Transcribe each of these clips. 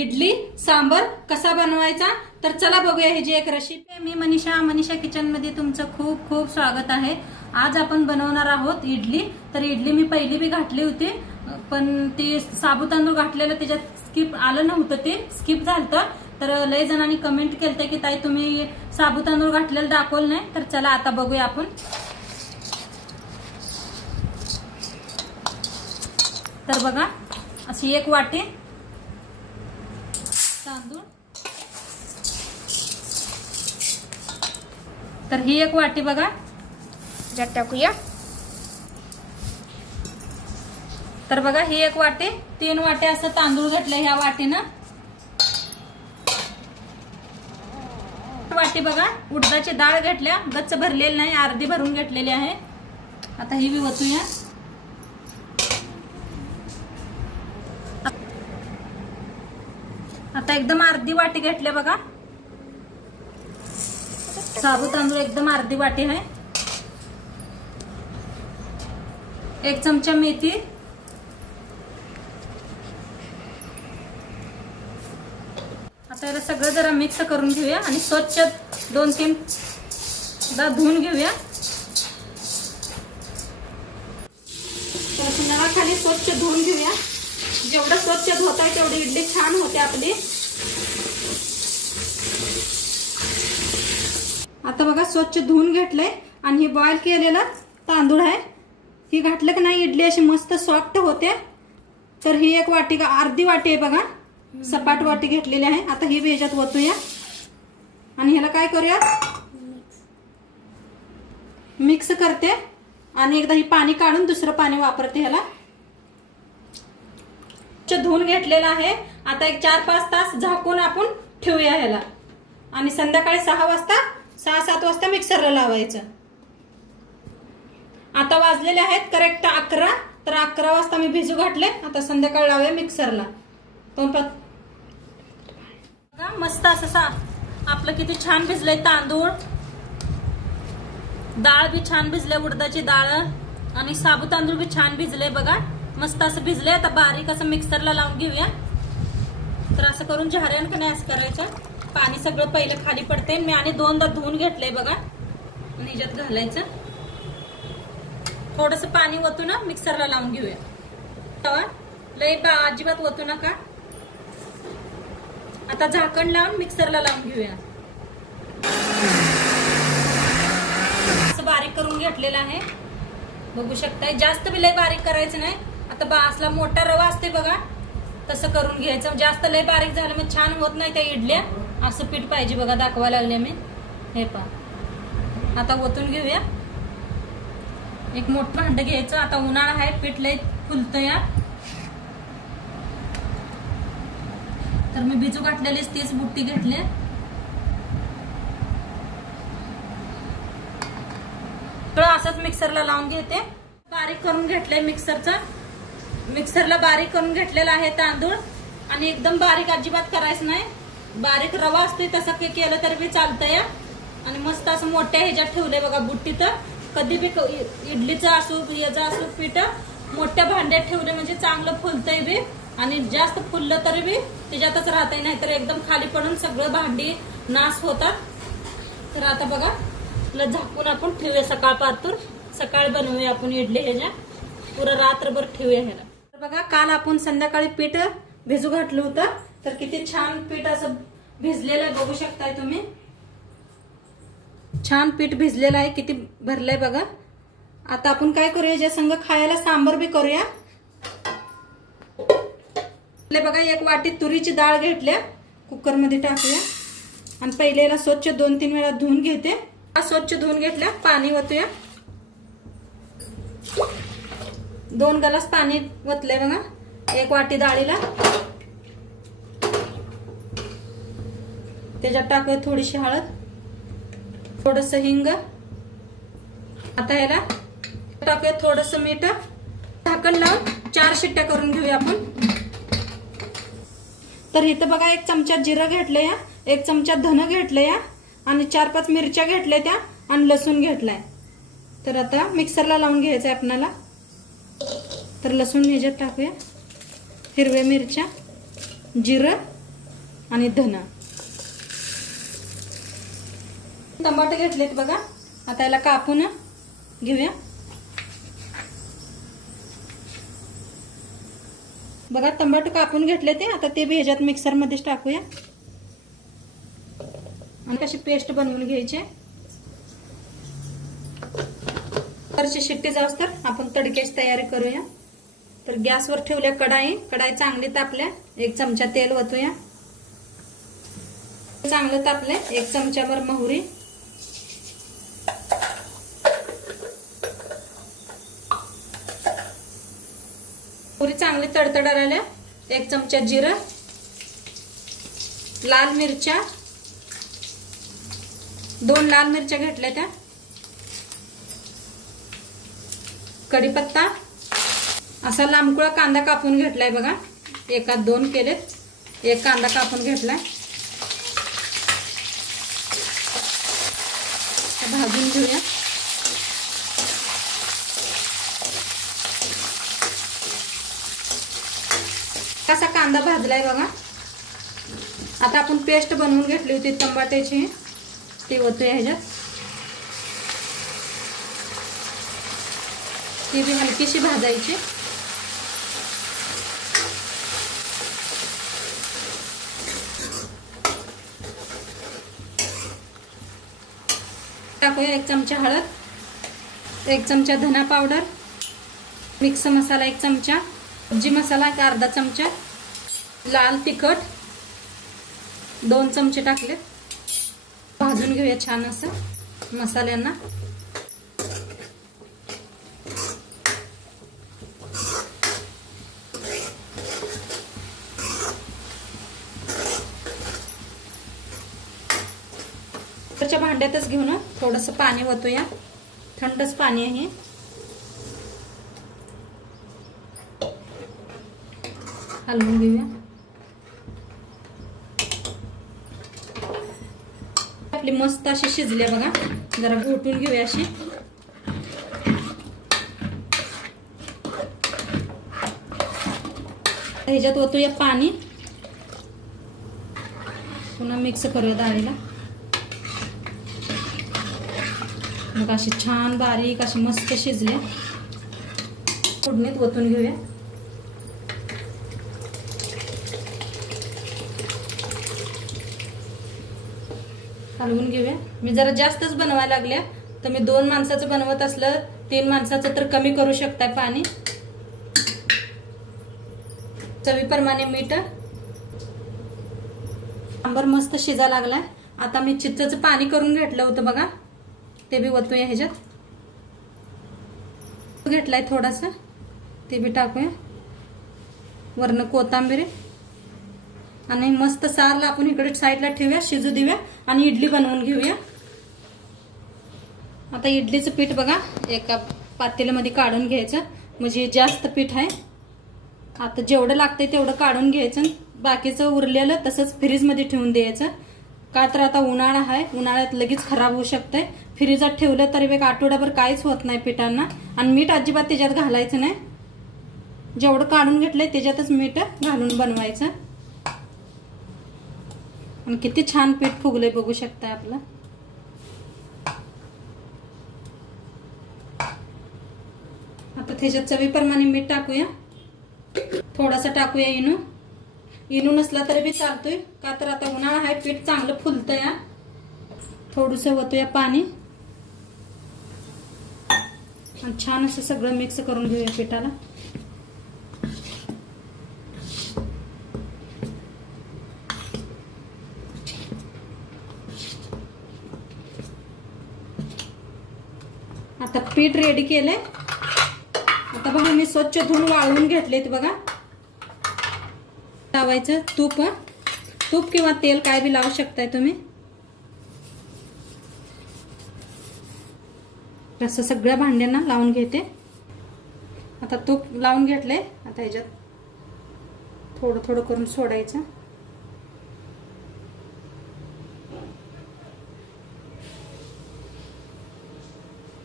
इडली सांबर कसा बनवायचा। तर चला बघूया ह्याची एक रेसिपी। मी मनीषा किचन मध्ये तुमचं खूप खूप स्वागत आहे। आज आपण बनवणार आहोत इडली। तर इडली मी पहिली बी घातली होती, पण ती साबुदाणा तांदूळ घातलेलं त्याच्यात स्किप आलं नव्हतं, ते स्किप झालं। तर लय जणांनी कमेंट केलते की ताई तुम्ही साबुदाणा तांदूळ घातलेलं दाखवलं नाही। तर चला आता बघूया आपण। तर बघा अशी एक वाटी तांदूळ, तर ही एक वाटी बघा ज्यात टाकूया। तर बघा ही एक वाटी, 3 वाट्या असं तांदूळ घेतले ह्या वाटीनं। वाटी बघा उडदाची डाळ घेतल्या, गच्च भरलेली नाही, अर्धी भरून घेतलेली आहे। आता ही बी वतूया। आता एकदम अर्धी वाटी घेतले बघा साबुदाणा तांदूळ, एकदम अर्धी वाटी आहे। 1 चमचा मेथी, आता याला सगळं जरा मिक्स करून घेऊया आणि स्वच्छ 2-3 दा धुवून घेऊया। तर नळाखाली स्वच्छ धुवून घेऊया। जेवढं स्वच्छ धुताय तेवढी इडली छान होते आपली। आता बघा स्वच्छ धुवून घेतलंय आणि हे बॉईल केलेला तांदूळ आहे, ही घातलं की नाही इडली अशी मस्त सॉफ्ट होते। तर ही एक वाटी का अर्धी वाटी आहे बघा, सपाट वाटी घेतलेली आहे। आता ही बी याच्यात वतूया आणि ह्याला काय करूया, मिक्स करते आणि एकदा ही पाणी काढून दुसरं पाणी वापरते। ह्याला धुवून घेतलेला आहे। आता एक 4-5 तास झाकून आपण ठेवूया ह्याला आणि संध्याकाळी 6-7 वाजता मिक्सरला लावायचं। आता वाजलेले आहेत करेक्ट 11। तर 11 वाजता मी भिजू घातले, आता संध्याकाळी लावूया मिक्सरला। मस्त असं आपलं किती छान भिजलंय तांदूळ, डाळ बी छान भिजले, उडदाची डाळ आणि साबुदाणा तांदूळ बी छान भिजले बघा, मस्त असं भिजले। आता बारीक असं मिक्सरला लावून घेऊया। तर असं करून झाऱ्यान का नाही असं करायचं, पाणी सगळं पहिलं खाली पडते। मी आणि 2दा धुवून घेतलंय बघा आणि ह्याच्यात घालायचं। थोडस पाणी वतू ना मिक्सरला लावून घेऊया, लय अजिबात वतू नका। आता झाकण लावून मिक्सरला लावून घेऊया। असं बारीक करून घेतलेलं आहे, बघू शकताय। जास्त बी लय बारीक करायचं नाही। आता असला मोठा रवा असते बघा, तसं करून घ्यायचं। जास्त लय बारीक झालं मग छान होत नाही त्या इडल्या। असं पीठ पाहिजे बघा, दाखवा लागले मी, हे पहा। आता ओतून घेऊया। एक मोठं भांड घ्यायचं, आता उन्हाळा आहे, पीठ लय फुलतं या। तर मी भिजू घातलेलीच 30 बुट्टी घेतले। असंच मिक्सरला लावून घेते। बारीक करून घेतलंय मिक्सरला बारीक करून घेतलेला आहे तांदूळ आणि एकदम बारीक अजिबात करायचं नाही। बारीक रवा असते तसं केलं तरी बी चालतंय। आणि मस्त असं मोठ्या ह्याच्यात ठेवलंय बघा बुट्टीत। कधी बी इडलीचं असो याचं असो पीठ मोठ्या भांड्यात ठेवले म्हणजे चांगलं फुलतंय बी, आणि जास्त फुललं तरी बी त्याच्यातच राहतंय, नाही तर एकदम खाली पडून सगळं भांडी नाश होतात। तर आता बघा झाकून आपण ठेवूया, सकाळ बनवूया आपण इडली ह्याच्या, पुरं रात्रभर ठेवूया ह्याला। तर बघा काल आपण संध्याकाळी पीठ भिजू घातलं होतं, तर किती छान पीठ असं भिजलेलं बघू शकताय तुम्ही। छान पीठ भिजलेलं आहे, किती भरलंय बघा। आता आपण काय करूया, ज्या संग खायला सांबर बी करूया। बघा 1 वाटी तुरीची डाळ घेतल्या, कुकर मध्ये टाकूया आणि पहिले याला स्वच्छ 2-3 वेळा धुवून घेते। स्वच्छ धुवून घेतल्या, पाणी वतूया। 2 ग्लास पाणी वतलंय बघा 1 वाटी डाळीला। त्याच्यात टाकूया थोडीशी हळद, थोडस हिंग। आता याला टाकूया थोडस मीठ, झाकण लावून 4 शिट्ट्या करून घेऊया आपण। तर इथं बघा 1 चमचा जिरं घेतलं या, 1 चमचा धन घेतलं या आणि 4-5 मिरच्या घेतल्या त्या आणि लसूण घेतलाय। तर आता मिक्सरला लावून घ्यायचंय आपल्याला। तर लसूण ह्याच्यात टाकूया, हिरव्या मिरच्या, जिरं आणि धन. टमाटे घेतलेत बघा. आता याला कापून घेऊया. बघा टमाटे कापून घेतले ते. आता ते बी ह्याच्यात मिक्सर मध्येच टाकूया आणि कशी पेस्ट बनवून घ्यायची. वरची शिट्टी जाऊस तर आपण तडक्याची तयारी करूया. तर गॅसवर ठेवल्या कढाई. कढाई चांगली तापल्या. 1 चमचा तेल ओतूया. चांगलं तापले. 1 चमचाभर मोहरी, पुरी चांगली तडतडायला 1 चमचा जिरं, लाल मिरच्या 2 लाल मिरच्या घेतल्या त्या, कढीपत्ता, असा लांबकुळा कांदा कापून घेतलाय बघा. 1-2 केलेत. 1 कांदा कापून घेतलाय. भाजून घेऊया. कसा कांदा भाजलाय बघा. आता आपण पेस्ट बनवून घेतली होती टमाट्याची, ती ओतूया ह्याच्यात. ती बी हलकीशी भाजायची. टाकूया 1 चमचा हळद, 1 चमचा धना पावडर, मिक्स मसाला 1 चमचा, सब्जी मसाला 1 अर्धा चमचा, लाल तिखट 2 चमचे टाकले. भाजून घेऊया छान असं मसाल्यांना. त्याच्या भांड्यातच घेऊन थोडंसं पाणी ओतूया. थंडच पाणी आहे. हलवून घेऊया. आपली मस्त अशी शिजली बघा. जरा घोटून घेऊया अशी. ह्याच्यात ओतूया पाणी. पुन्हा मिक्स करूया डाळीला. मग अशी छान बारीक अशी मस्त शिजले. फोडणीत ओतून घेऊया. हलवून घेऊया. मी जरा जास्तच बनवायला लागल्या, तर मी 2 माणसाचं बनवत असलं 3 माणसाचं तर कमी करू शकताय पाणी. चवीप्रमाणे मीठ. सांबार मस्त शिजा लागलाय. आता मी चिंचेचं पाणी करून घेतलं होतं बघा, ते बी ओतूया ह्याच्यात. घेतलाय थोडासा, ते बी टाकूया. वरनं कोथिंबीर आणि मस्त सारला आपण इकडे साईडला ठेवूया, शिजू देऊया आणि इडली बनवून घेऊया. आता इडलीचं पीठ बघा एका पातेल्यामध्ये काढून घ्यायचं. म्हणजे जास्त पीठ आहे. आता जेवढं लागतंय तेवढं काढून घ्यायचं. बाकीचं उरलेलं तसंच फ्रीजमध्ये ठेवून द्यायचं. का तर आता उन्हाळा आहे, उन्हाळ्यात लगेच खराब होऊ शकतंय. फ्रीजात ठेवलं तरी एक आठवड्याभर काहीच होत नाही पिठांना. आणि मीठ अजिबात त्याच्यात घालायचं नाही. जेवढं काढून घेतलंय त्याच्यातच मीठ घालून बनवायचं. आणि किती छान पीठ फुगलंय बघू शकता आपलं. आता त्याच्यात चवीप्रमाणे मीठ टाकूया. थोडासा टाकूया इनो. इनो नसला तरी बी चालतोय, का तर आता उन्हाळा आहे, पीठ चांगलं फुलतं या. थोडंसं ओतूया पाणी आणि छान असं सगळं मिक्स करून घेऊया पिठाला. आता पीठ रेडी केलंय. आता बघा मी स्वच्छ धुवून वाळवून घेतलेत बघा. लावायचं तूप किंवा तेल काय बी लावू शकताय तुम्ही. असं सगळ्या भांड्यांना लावून घेते. आता तूप लावून घेतलंय. आता ह्याच्यात थोडं थोडं करून सोडायचं.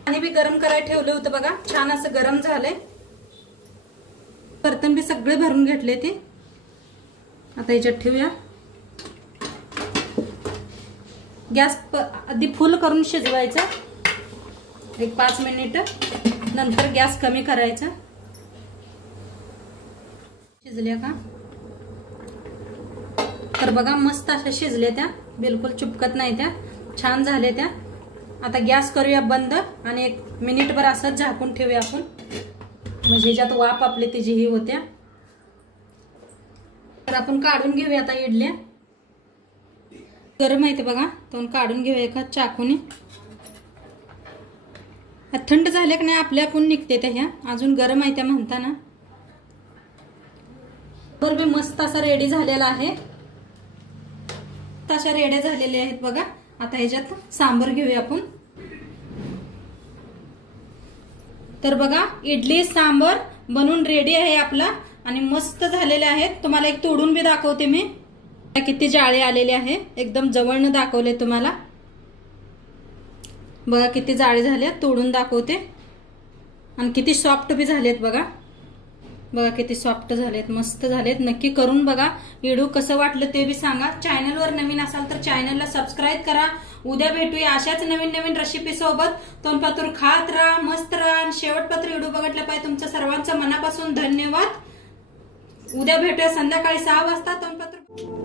पाणी बी गरम करायला ठेवलं होतं बघा. छान असं गरम झालंय. बर्तन बी सगळे भरून घेतले ते. आता ह्याच्यात ठेवूया. गॅस आधी फुल करून शिजवायचा 1-5 मिनिटं, नंतर गॅस कमी करायचा. शिजल्या का तर बघा मस्त अशा शिजल्या त्या, बिलकुल चिपकत नाही त्या, छान झाल्या त्या. आता गॅस करूया बंद आणि 1 मिनिटभर असंच झाकून ठेवूया आपण, म्हणजे ह्याच्यात वाफ आपली तिची ही होत्या. तर आपण काढून घेऊया आता इडल्या. गरम आहे ते बघा, तो काढून घेऊया एका चाकूने. थंड झाल्या की नाही आपल्या आपण निघते त्या, ह्या अजून गरम आहे त्या म्हणताना. तर बी मस्त असा रेडी झालेला आहे. तशा रेड्या झालेल्या आहेत बघा. आता ह्याच्यात सांबर घेऊया आपण. तर बघा इडली सांबर बनून रेडी आहे आपला आणि मस्त झालेले आहेत. तुम्हाला एक तोडून बी दाखवते मी, किती जाळे आलेले आहे. एकदम जवळनं दाखवले तुम्हाला, बघा किती जाळे झाले. तोडून दाखवते आणि किती सॉफ्ट बी झालेत बघा. बघा किती सॉफ्ट झालेत, मस्त झालेत. नक्की करून बघा. व्हिडिओ कसं वाटलं ते बी सांगा. चॅनलवर नवीन असाल तर चॅनलला सबस्क्राईब करा. उद्या भेटूया अशाच नवीन नवीन रेसिपी सोबत. तोंडपातूर खात राहा, मस्त राहा आणि शेवटपत्र व्हिडिओ बघितला पाहिजे. तुमचं सर्वांचं मनापासून धन्यवाद. उद्या भेटूया संध्याकाळी 6 वाजता. तोंडपातूर.